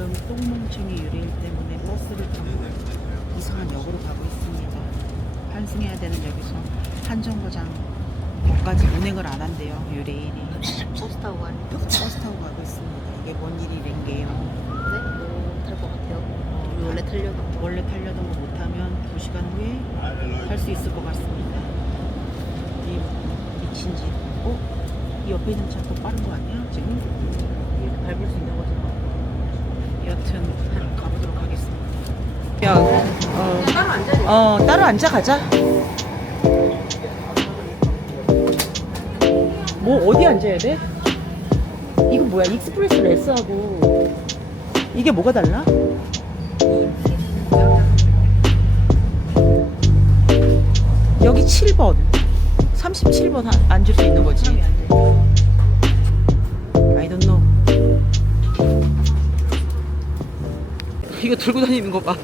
지금 똥멍청이 유리일 때문에 버스를 타고 이상한 역으로 가고 있습니다. 환승해야 되는 역에서 한정거장 역까지 운행을 안 한대요 유레일이. 버스 타고 가는 거? 버스 타고 가고 있습니다. 이게 뭔 일이랜게요. 네? 뭐탈것 같아요? 우리 원래 타려던 거 원래 타려던 거 못하면 2시간 후에 탈 수 있을 것 같습니다. 이 미친 짓. 어? 이 옆에 있는 차 더 빠른 거 아니야? 지금? 이렇게 밟을 수 있는 거잖아. 여튼 가보도록 하겠습니다. 야, 어, 따로 앉아야 어 따로 앉아 가자. 뭐 어디 앉아야 돼? 이거 뭐야? 익스프레스 레스하고 이게 뭐가 달라? 여기 7번 37번 하- 앉을 수 있는 거지 I don't know 이거 들고 다니는 거 봐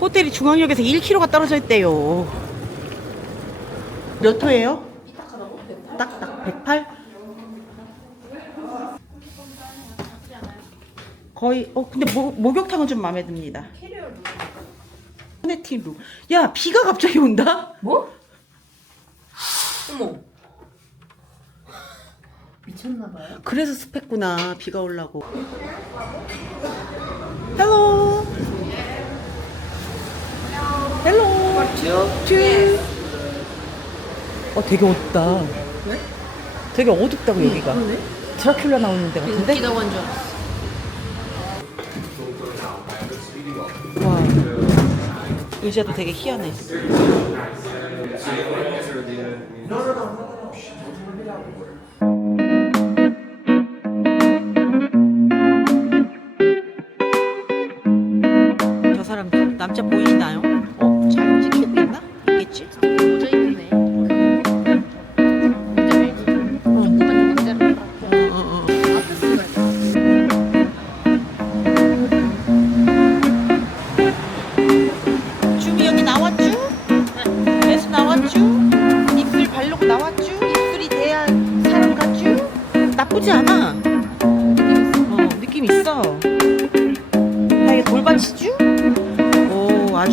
호텔이 중앙역에서 1km가 떨어져 있대요 몇 호예요? 딱딱 108? 거의 어 근데 목, 목욕탕은 좀 마음에 듭니다 소네티 룸. 야 비가 갑자기 온다? 뭐? 어머 미쳤나봐요. 그래서 습했구나 비가 올라고. 헬로 헬로 튜. 어 되게 어둡다. 왜? 되게 어둡다고 여기가. 그러네. 드라큘라 나오는 데 같은데? 웃기다고 한줄 알았어. 와. 의자도 되게 희한해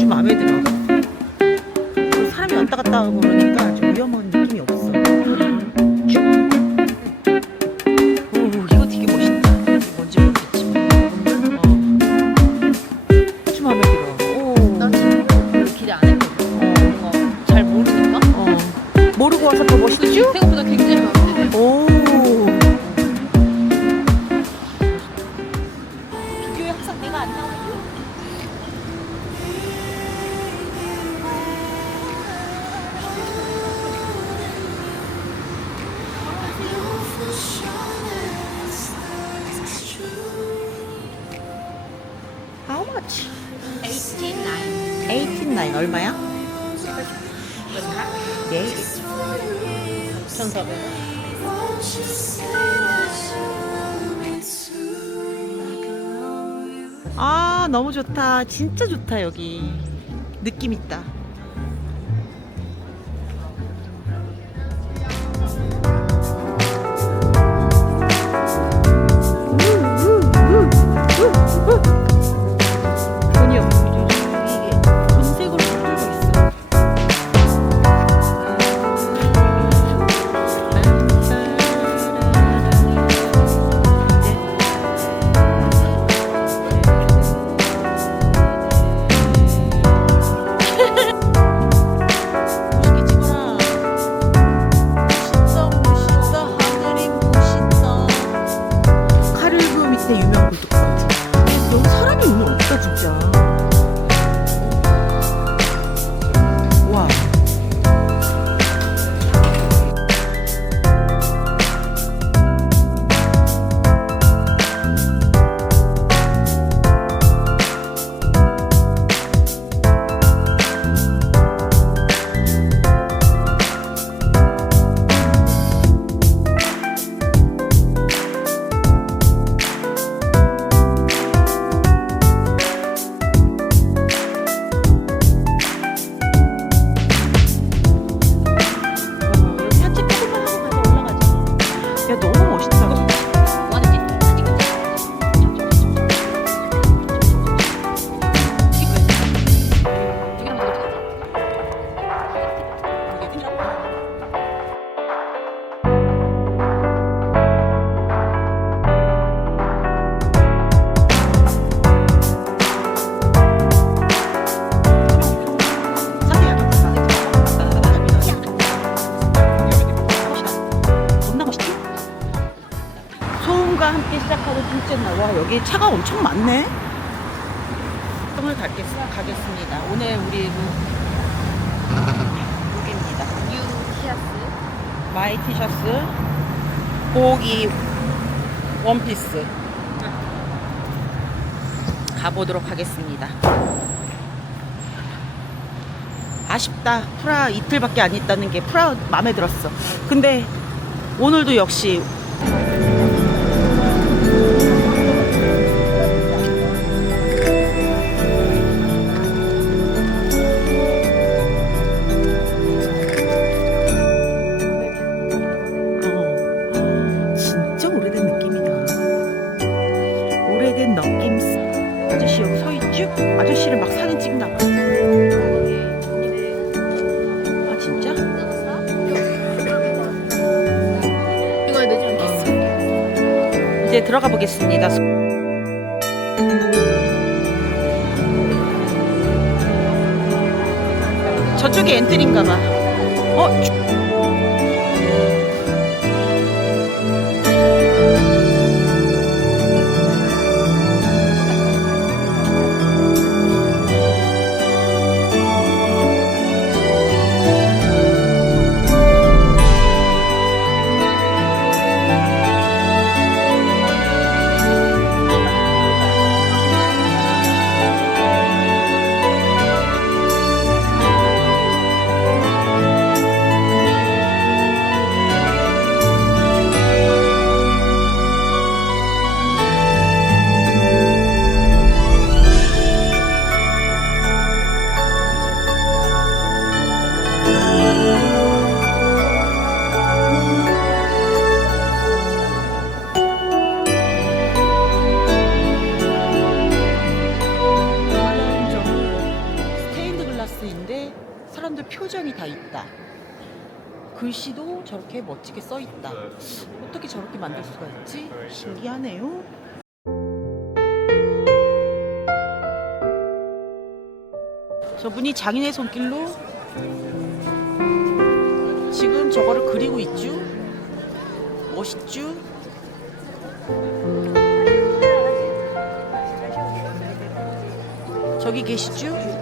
마음에 들어. 그 사람이 왔다 갔다 하고 그러니까 좀 위험한 느낌이 없어. 쭉. 오, 이거 되게 멋있다. 이게 뭔지 모르겠지만. 어. 아주 마음에 들어. 오. 나 지금 별로 기대 안 했거든 뭔가 잘 모르니까 어. 모르고 와서 더 멋있죠? 생각보다 굉장히 마음에 드네 오. 비교에 항상 내가 안 나와 89 89 얼마야? 네. 1,400원 아 너무 좋다 진짜 좋다 여기 느낌 있다 차가 엄청 많네. 을 가겠, 가겠습니다. 오늘 우리 룩, 룩입니다. 뉴 티아스. 마이 티셔츠, 보기 원피스. 가보도록 하겠습니다. 아쉽다. 프라 이틀밖에 안 있다는 게 프라 마음에 들었어. 근데 오늘도 역시 저쪽이 엔트리인가 봐. 어? 멋지게 써 있다. 어떻게 저렇게 만들 수가 있지? 신기하네요. 저분이 장인의 손길로 지금 저거를 그리고 있죠? 멋있죠? 저기 계시죠?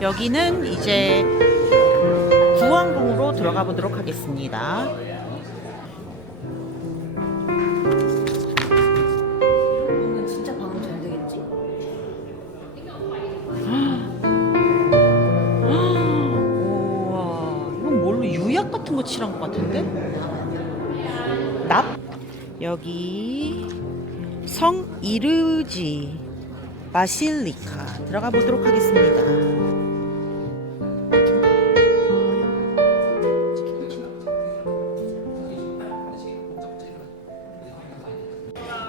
여기는 이제 구왕봉으로 들어가 보도록 하겠습니다. 이거는 진짜 방음 잘 되겠지? 우와, 이건 뭘로 유약 같은 거 칠한 것 같은데? 납 여기 성 이르지 바실리카 들어가 보도록 하겠습니다.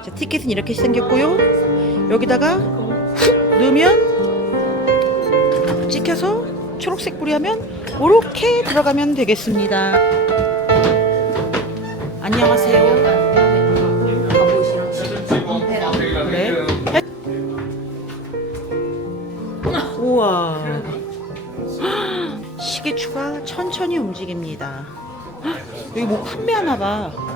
자, 티켓은 이렇게 생겼고요. 여기다가 훅 넣으면 찍혀서 초록색 불이 하면 이렇게 들어가면 되겠습니다. 안녕하세요. 그래? 우와. 시계추가 천천히 움직입니다. 여기 뭐 판매하나 봐.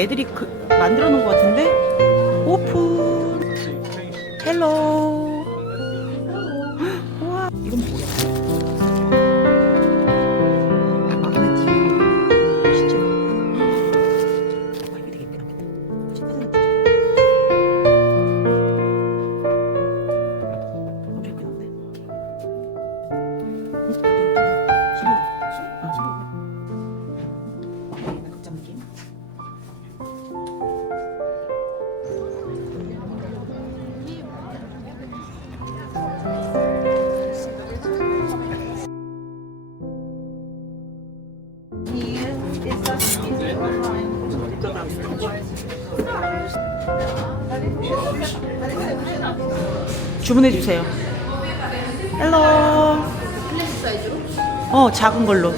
애들이 그, 만들어 놓은 것 같은데? 오픈! 헬로! 주문해 주세요. 헬로. 클래식 사이즈로? 어, 작은 걸로.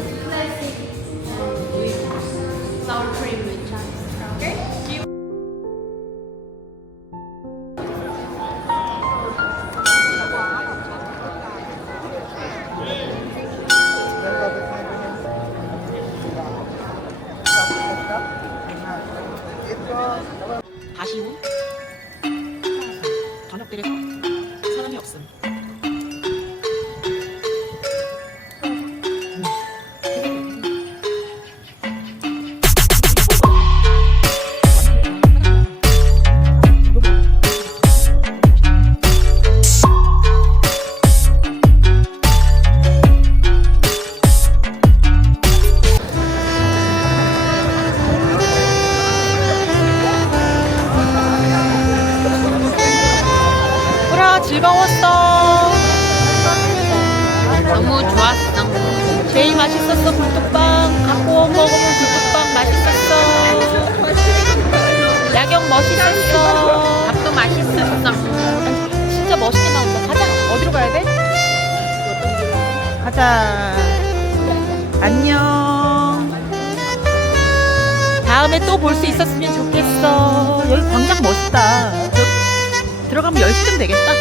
맛있었어 불뚝빵. 갖고 온 먹으면 불뚝빵 맛있었어. 야경 멋있었어. 밥도 맛있었어. 진짜 멋있게 나온다. 가자. 어디로 가야 돼? 가자. 안녕. 다음에 또 볼 수 있었으면 좋겠어. 여기 광장 멋있다. 저- 들어가면 10시쯤 되겠다.